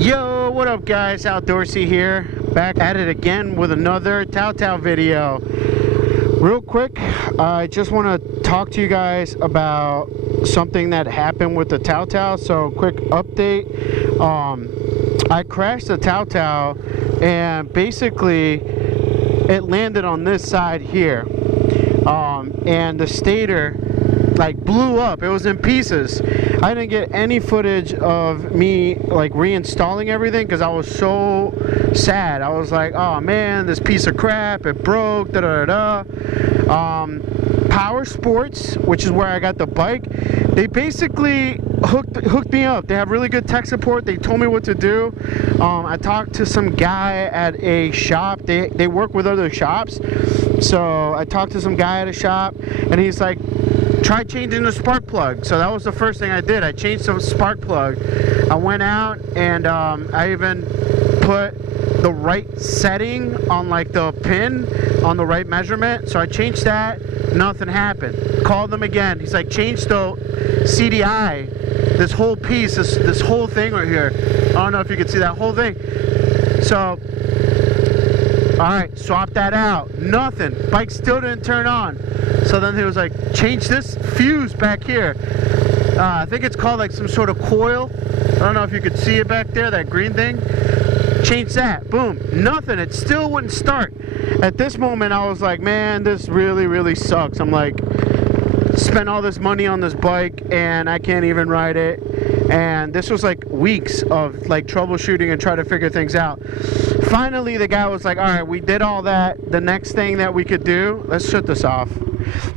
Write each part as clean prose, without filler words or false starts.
Yo, what up guys, Outdoorsy here, back at it again with another Tao video. Real quick, I just want to talk to you guys about something that happened with the Tao. So quick update, I crashed the Tao and basically it landed on this side here, and the stator like blew up. It was in pieces. I didn't get any footage of me like reinstalling everything because I was so sad. I was like, oh man, this piece of crap, it broke, Power Sports, which is where I got the bike, they basically hooked me up. They have really good tech support. They told me what to do. I talked to some guy at a shop. They work with other shops, so I talked to some guy at a shop and he's like, try changing the spark plug. So that was the first thing I did. I changed the spark plug. I went out and I even put the right setting on like the pin on the right measurement. So I changed that. Nothing happened. Called them again. He's like, change the CDI. This whole piece, this whole thing right here. I don't know if you can see that whole thing. So, alright, swap that out. Nothing. Bike still didn't turn on. So then he was like, change this fuse back here. I think it's called like some sort of coil. I don't know if you could see it back there, that green thing. Change that. Boom. Nothing. It still wouldn't start. At this moment, I was like, man, this really sucks. I'm like, spent all this money on this bike and I can't even ride it. And this was like weeks of like troubleshooting and trying to figure things out. Finally, the guy was like, all right, we did all that. The next thing that we could do, let's shut this off.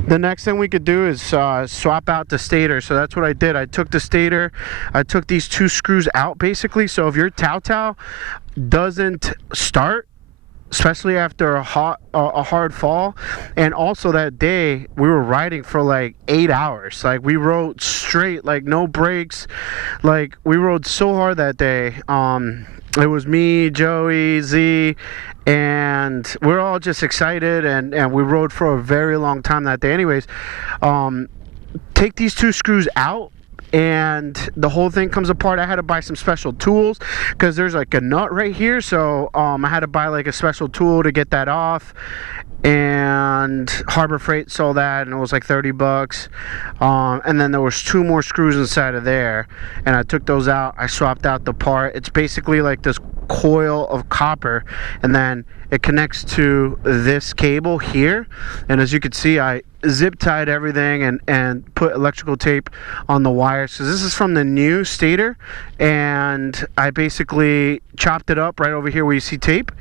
The next thing we could do is swap out the stator. So that's what I did. I took the stator, I took these two screws out basically. So if your Tao doesn't start, especially after a hard fall, and also that day we were riding for like 8 hours. Like we rode straight, like no breaks. Like we rode so hard that day. It was me, Joey, Z, and we're all just excited, and we rode for a very long time that day. Anyways, take these two screws out and the whole thing comes apart. I had to buy some special tools because there's like a nut right here, so I had to buy like a special tool to get that off. And Harbor Freight sold that and it was like 30 bucks. And then there was two more screws inside of there and I took those out. I swapped out the part. It's basically like this coil of copper and then it connects to this cable here, and as you can see, I zip tied everything and put electrical tape on the wires. So this is from the new stator, and I basically chopped it up right over here where you see tape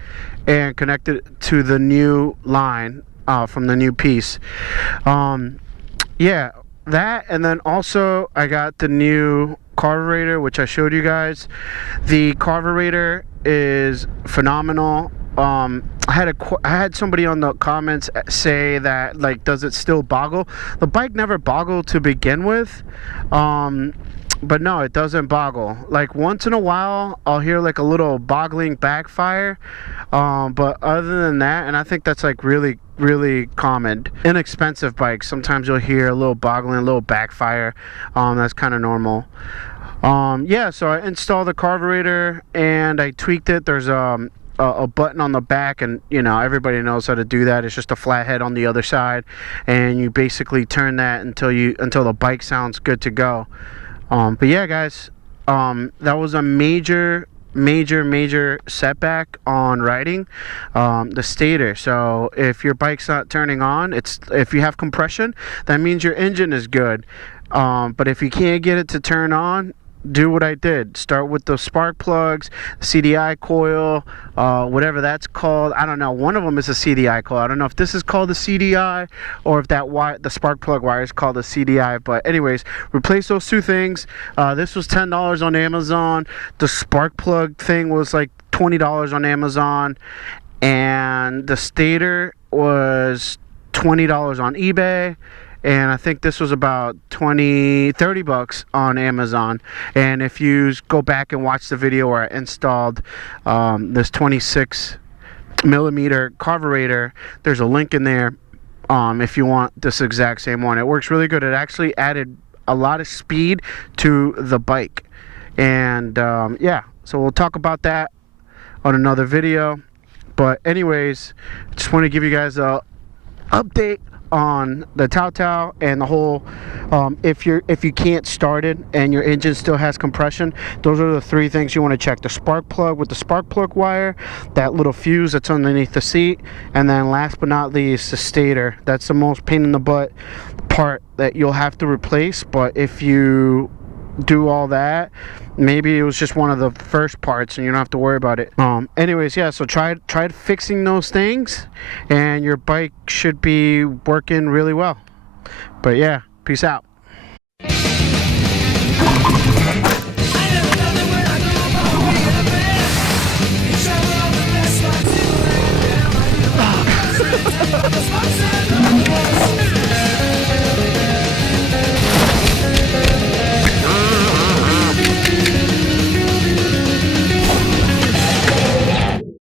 and connected it to the new line from the new piece. Yeah, that, and then also I got the new carburetor, which I showed you guys. The carburetor is phenomenal. I had somebody on the comments say that, like, does it still boggle? The bike never boggled to begin with, but no, it doesn't boggle. Like once in a while I'll hear like a little boggling backfire, but other than that, and I think that's like really common. Inexpensive bikes, sometimes you'll hear a little boggling, a little backfire. That's kind of normal. Yeah, so I installed the carburetor and I tweaked it. There's a button on the back, and you know, everybody knows how to do that. It's just a flathead on the other side, and you basically turn that until the bike sounds good to go. But yeah, guys, that was a major setback on riding the stator. So if your bike's not turning on, if you have compression, that means your engine is good. But if you can't get it to turn on, do what I did. Start with the spark plugs, CDI coil, whatever that's called. I don't know. One of them is a CDI coil. I don't know if this is called the CDI or if the spark plug wire is called the CDI. But anyways, replace those two things. This was $10 on Amazon. The spark plug thing was like $20 on Amazon, and the stator was $20 on eBay. And I think this was about 30 bucks on Amazon. And if you go back and watch the video where I installed this 26 millimeter carburetor, there's a link in there if you want this exact same one. It works really good. It actually added a lot of speed to the bike. And yeah, So we'll talk about that on another video. But anyways, just want to give you guys a update on the Tao and the whole if you can't start it and your engine still has compression, those are the three things you want to check: the spark plug with the spark plug wire, that little fuse that's underneath the seat, and then last but not least, the stator. That's the most pain in the butt part that you'll have to replace. But if you do all that, maybe it was just one of the first parts and you don't have to worry about it. Anyways, yeah, so try fixing those things and your bike should be working really well. But yeah, peace out.